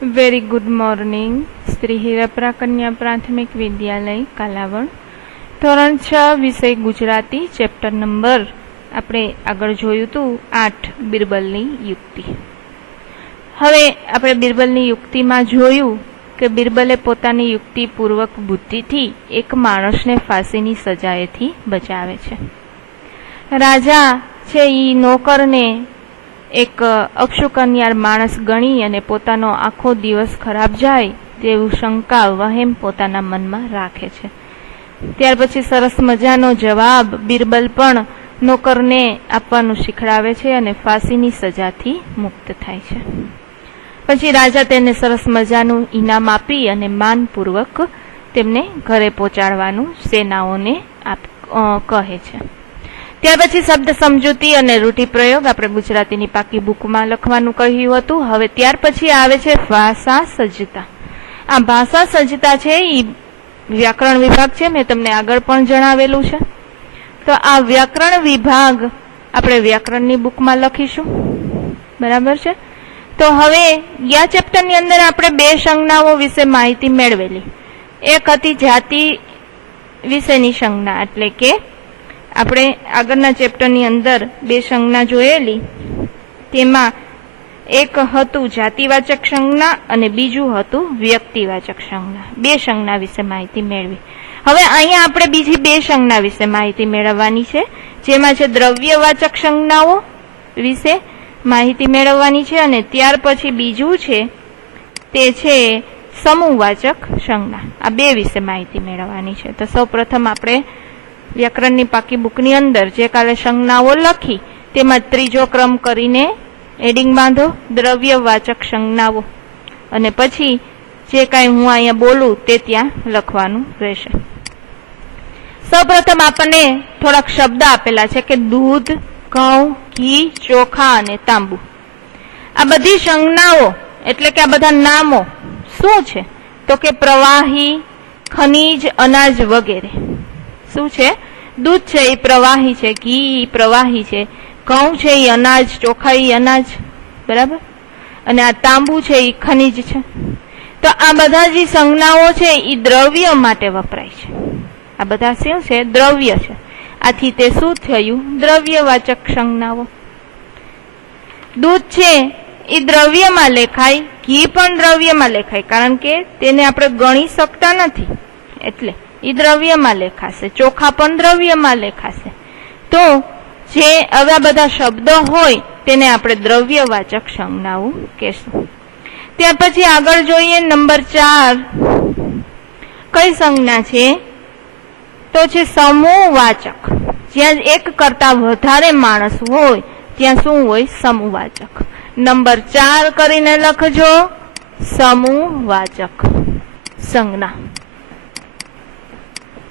Very good morning. Shri Hirapara કન્યા પ્રાથમિક વિદ્યાલય કાલાવડ, ધોરણ 6, વિષય ગુજરાતી, ચેપ્ટર નંબર આપણે આગળ જોયું હતું 8, બિરબલની યુક્તિ. હવે આપણે બિરબલની યુક્તિમાં જોયું કે બિરબલે પોતાની યુક્તિપૂર્વક બુદ્ધિથી એક માણસને ફાંસીની સજાએથી બચાવે છે. રાજા છે એ નોકરને એક અક્ષુકન્યાર માણસ ગણી અને પોતાનો આખો દિવસ ખરાબ જાય તેવું શંકા વહેમ પોતાના મનમાં રાખે છે. ત્યાર પછી સરસ મજાનો જવાબ બિરબલ પણ નોકરને આપવાનું શીખડાવે છે અને ફાંસીની સજાથી મુક્ત થાય છે. પછી રાજા તેને સરસ મજાનું ઇનામ આપી અને માનપૂર્વક તેમને ઘરે પહોંચાડવાનું સેનાઓને કહે છે. ત્યાર પછી શબ્દ સમજૂતી અને રૂઢિપ્રયોગ આપણે ગુજરાતીની પાકી બુકમાં લખવાનું કહ્યું હતું. હવે ત્યાર પછી આવે છે ભાષા સજ્જતા. આ ભાષા સજ્જતા છે એ વ્યાકરણ વિભાગ છે, મેં તમને આગળ પણ જણાવેલું છે. તો આ વ્યાકરણ વિભાગ આપણે વ્યાકરણની બુકમાં લખીશું, બરાબર છે. તો હવે ગયા ચેપ્ટરની અંદર આપણે 2 સંજ્ઞાઓ વિશે માહિતી મેળવેલી. એક હતી જાતિ વિશેની સંજ્ઞા, એટલે કે આપણે આગળના ચેપ્ટરની અંદર 2 સંજ્ઞા જોયેલી, તેમાં એક હતું જાતિવાચક સંજ્ઞા અને બીજું હતું વ્યક્તિવાચક સંજ્ઞા. 2 સંજ્ઞા વિશે માહિતી મેળવી. હવે અહીંયા આપણે બીજી 2 સંજ્ઞા વિશે માહિતી મેળવવાની છે, જેમાં છે દ્રવ્યવાચક સંજ્ઞાઓ વિશે માહિતી મેળવવાની છે અને ત્યાર પછી બીજું છે તે છે સમૂહવાચક સંજ્ઞા. આ 2 વિશે માહિતી મેળવવાની છે. તો સૌપ્રથમ આપણે વ્યાકરણની પાકી બુકની અંદર જે કાલે સંજ્ઞાઓ લખી તેમાં ત્રીજો ક્રમ કરીને એડિંગ બાંધો, દ્રવ્યવાચક સંજ્ઞાઓ, અને પછી જે કાંઈ હું અહીંયા બોલું તે ત્યાં લખવાનું રહેશે. સૌપ્રથમ આપણને થોડાક શબ્દ આપેલા છે કે દૂધ, ઘઉં, ઘી, ચોખા અને તાંબુ. આ બધી સંજ્ઞાઓ એટલે કે આ બધા નામો શું છે? તો કે પ્રવાહી, ખનીજ, અનાજ વગેરે. શું છે? દૂધ છે એ પ્રવાહી છે, ઘી પ્રવાહી છે, ઘઉં છે એ અનાજ, ચોખા એ અનાજ, બરાબર, અને આ તાંબુ છે એ ખનીજ છે. તો આ બધા જે સંજ્ઞાઓ છે એ દ્રવ્ય માટે વપરાય છે. આ બધા શું છે? દ્રવ્ય છે. આથી તે શું થયું? દ્રવ્યવાચક સંજ્ઞાઓ. દૂધ છે એ દ્રવ્યમાં લેખાય, ઘી પણ દ્રવ્યમાં લેખાય, કારણ કે તેને આપણે ગણી શકતા નથી એટલે એ દ્રવ્યમાં લેખાશે. ચોખા પણ દ્રવ્યમાં લેખાશે. તો જે આવા બધા શબ્દો હોય તેને આપણે દ્રવ્યવાચક સંજ્ઞાઓ કહેશું. ત્યાર પછી આગળ જોઈએ નંબર 4. કઈ સંજ્ઞા છે? તો છે સમૂહવાચક. જ્યાં એક કરતા વધારે માણસ હોય ત્યાં શું હોય? સમૂહવાચક. નંબર 4 કરીને લખજો, સમૂહવાચક સંજ્ઞા.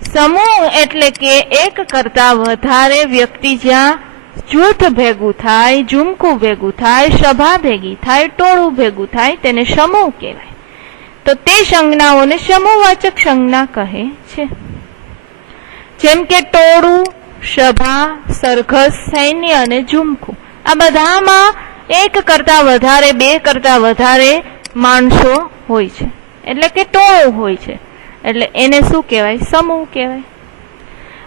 સમૂહ એટલે કે એક કરતા વધારે વ્યક્તિ જ્યાં જૂથ ભેગું થાય, ઝુમખું ભેગું થાય, સભા ભેગી થાય, ટોળું ભેગું થાય, તેને સમૂહ કહેવાય. તો તે સંજ્ઞાઓને સમૂહવાચક સંજ્ઞા કહે છે. જેમ કે ટોળું, સભા, સરઘસ, સૈન્ય અને ઝુમખું. આ બધામાં એક કરતા વધારે, 2 કરતા વધારે માણસો હોય છે, એટલે કે ટોળું હોય છે, એટલે એને શું કહેવાય? સમૂહ કહેવાય.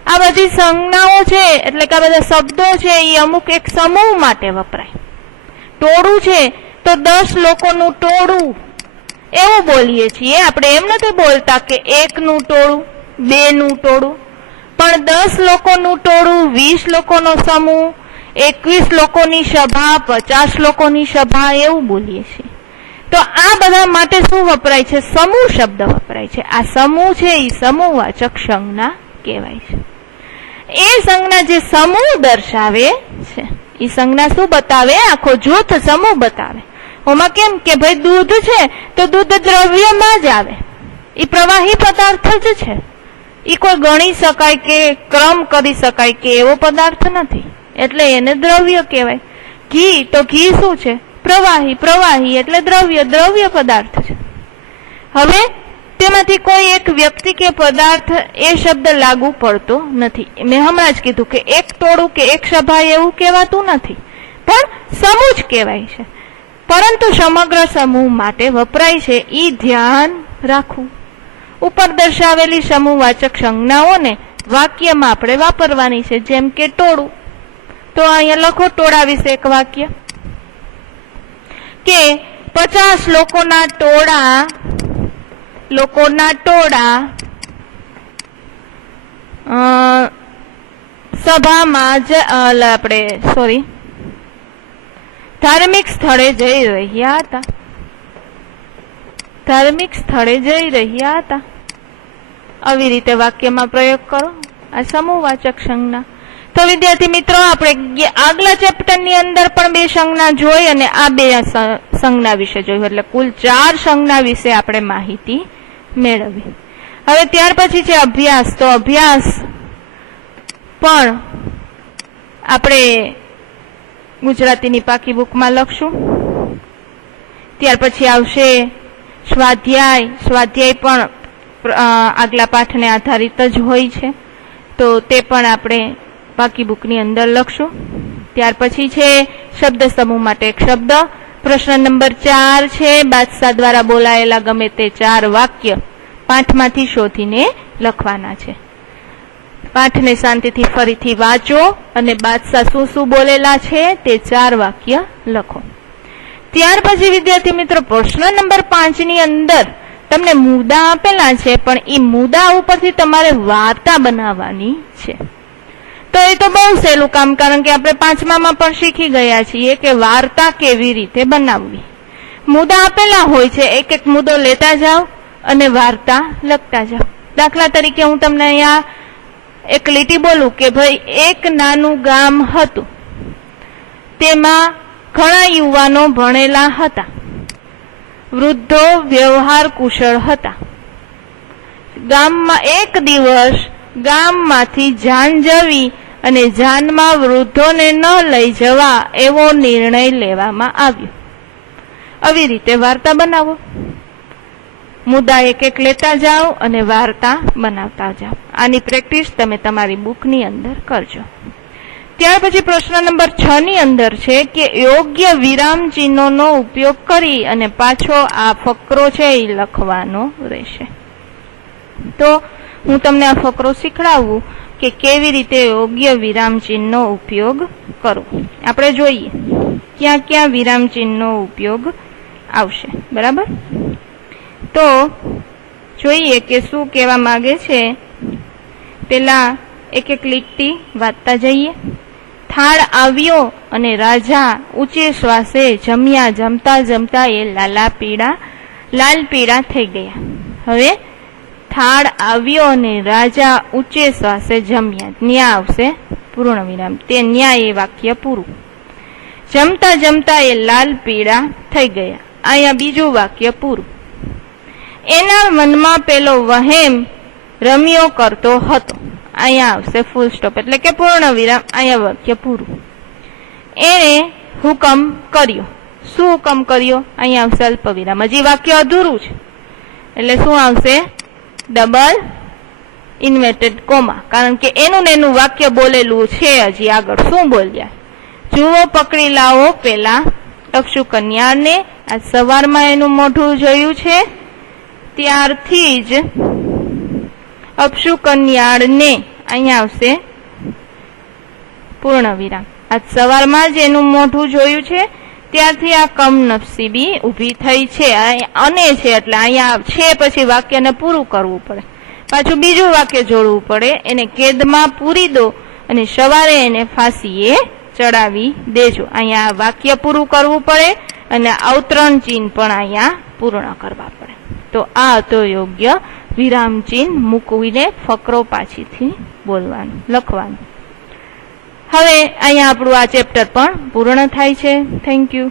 આ બધી સંજ્ઞાઓ છે એટલે કે આ બધા શબ્દો છે એ અમુક એક સમૂહ માટે વપરાય. ટોળું છે તો 10 લોકોનું ટોળું એવું બોલીએ છીએ આપણે. એમ નથી બોલતા કે 1નું ટોળું, 2નું ટોળું, પણ 10 લોકોનું ટોળું, 20 લોકોનો સમૂહ, 21 લોકોની સભા, 50 લોકોની સભા એવું બોલીએ છીએ. તો આ બધા માટે શું વપરાય છે? સમૂહ શબ્દ વપરાય છે. આ સમૂહ છે એ સમૂહવાચક સંજ્ઞા કહેવાય છે. એ સંજ્ઞા જે સમૂહ દર્શાવે છે એ સંજ્ઞા શું બતાવે? આખો જૂથ સમૂહ બતાવે. ઓમાં કેમ કે ભાઈ દૂધ છે તો દૂધ દ્રવ્યમાં જ આવે, એ પ્રવાહી પદાર્થ જ છે, એ કોઈ ગણી શકાય કે ક્રમ કરી શકાય કે એવો પદાર્થ નથી, એટલે એને દ્રવ્ય કહેવાય. ઘી તો ઘી શું છે? પ્રવાહી, પ્રવાહી એટલે દ્રવ્ય, દ્રવ્ય પદાર્થ છે. હવે તેમાંથી કોઈ એક વ્યક્તિ કે પદાર્થ એ શબ્દ લાગુ પડતો નથી. મેં હમણાં જ કીધું કે એક ટોળું કે એક સભા એવું કહેવાતું નથી, પણ સમૂહ જ કહેવાય છે. પરંતુ સમગ્ર સમૂહ માટે વપરાય છે એ ધ્યાન રાખવું. ઉપર દર્શાવેલી સમૂહવાચક સંજ્ઞાઓને વાક્યમાં આપણે વાપરવાની છે, જેમ કે ટોળું. તો અહીંયા લખો ટોળા વિશે એક વાક્ય કે 50 લોકોના ટોળા સભામાં ધાર્મિક સ્થળે જઈ રહ્યા હતા. આવી રીતે વાક્યમાં પ્રયોગ કરો આ સમૂહવાચક સંજ્ઞા. તો વિદ્યાર્થી મિત્રો, આપણે આગલા ચેપ્ટરની અંદર પણ 2 સંજ્ઞા જોઈ અને આ 2 સંજ્ઞા વિશે જોયું, એટલે કુલ 4 સંજ્ઞા વિશે આપણે માહિતી મેળવી. હવે ત્યાર પછી છે અભ્યાસ. તો અભ્યાસ પણ આપણે ગુજરાતીની પાકી બુકમાં લખશું. ત્યાર પછી આવશે સ્વાધ્યાય. સ્વાધ્યાય પણ આગલા પાઠને આધારિત જ હોય છે, તો તે પણ આપણે પાકી બુકની અંદર લખશું. ત્યાર પછી છે શબ્દ સમૂહ માટે એક શબ્દ. પ્રશ્ન નંબર 4 છે બાદશાહ દ્વારા બોલાયેલા ગમે તે 4 વાક્ય પાઠમાંથી શોધીને લખવાના છે. પાઠને શાંતિથી ફરીથી વાંચો અને બાદશાહ શું શું બોલેલા છે તે 4 વાક્ય લખો. ત્યાર પછી વિદ્યાર્થી મિત્રો, પ્રશ્ન નંબર 5 ની અંદર તમને મુદ્દા આપેલા છે, પણ એ મુદ્દા ઉપરથી તમારે વાર્તા બનાવવાની છે. તો એ તો બહુ સહેલું કામ, કારણ કે આપણે 5મામાં પણ શીખી ગયા છીએ કે વાર્તા કેવી રીતે બનાવવી. મુદ્દા આપેલા હોય છે, એક એક મુદ્દો લેતા જાઓ અને વાર્તા લખતા જાઓ. દાખલા તરીકે હું તમને અહીંયા એક લીટી બોલું કે ભાઈ એક નાનું ગામ હતું, તેમાં ઘણા યુવાનો ભણેલા હતા, વૃદ્ધો વ્યવહાર કુશળ હતા. ગામમાં એક દિવસ ગામમાંથી જાન જવી અને જાનમાં વૃદ્ધોને ન લઈ જવા એવો નિર્ણય લેવામાં આવ્યો. આવી રીતે વાર્તા બનાવો. મુદ્દા એક એક લેતા જાઓ અને વાર્તા બનાવતા જાઓ. આની પ્રેક્ટિસ તમે તમારી બુકની અંદર કરજો. ત્યાર પછી પ્રશ્ન નંબર 6 ની અંદર છે કે યોગ્ય વિરામ ચિહ્નોનો ઉપયોગ કરી અને પાછો આ ફકરો છે એ લખવાનો રહેશે. તો હું તમને આ ફકરો શીખડાવું કે કેવી રીતે યોગ્ય વિરામ ચિહ્નનો ઉપયોગ કરવો. આપણે જોઈએ ક્યાં ક્યાં વિરામ ચિહ્નનો ઉપયોગ આવશે. બરાબર, તો જોઈએ કે શું કહેવા માંગે છે. પેલા એક એક લીટી વાંચતા જઈએ. થાળ આવ્યો અને રાજા ઊંચે શ્વાસે જમ્યા. જમતા જમતા એ લાલ પીળા થઈ ગયા. હવે થાળ આવ્યો અને રાજા ઊંચે શ્વાસે જમ્યા, ન્યા આવશે પૂર્ણ વિરામ. તે ન્યા એ વાક્ય પૂરું. જમતા જમતા એ લાલ પીળા થઈ ગયા, અહીંયા બીજું વાક્ય પૂરું. એના મનમાં પેલો વહેમ રમ્યો કરતો હતો, અહીંયા આવશે ફૂલ સ્ટોપ, એટલે કે પૂર્ણ વિરામ. અહીંયા વાક્ય પૂરું. એણે હુકમ કર્યો. શું હુકમ કર્યો? અહીંયા આવશે અલ્પ વિરામ. હજી વાક્ય અધૂરું છે, એટલે શું આવશે? ડબલ ઇન્વર્ટેડ કોમા, કારણ કે એનું વાક્ય બોલેલું છે. હજી આગળ શું બોલ્યા? જુઓ પકડી લાવો પેલા અક્ષુ કન્યાને. આજ સવારમાં એનું મોઢું જોયું છે, ત્યારથી જ અપશુ કન્યાળને, અહીંયા આવશે પૂર્ણ વિરામ. આજ સવારમાં જ એનું મોઢું જોયું છે, ત્યારથી આ કમનસીબી ઊભી થઈ છે. અને છે એટલે અહીંયા છે પછી વાક્યને પૂરું કરવું પડે, પાછું બીજું વાક્ય જોડવું પડે. એને કેદમાં પૂરી દો અને સવારે એને ફાંસીએ ચડાવી દેજો. અહીંયા વાક્ય પૂરું કરવું પડે અને અવતરણ ચિહ્ન પણ અહીંયા પૂર્ણ કરવા પડે. તો આ હતો યોગ્ય વિરામ ચિહ્ન મૂકવીને ફકરો પાછીથી બોલવાનું, લખવાનું. હવે અહીંયા આપણું આ ચેપ્ટર પણ પૂર્ણ થાય છે. Thank you.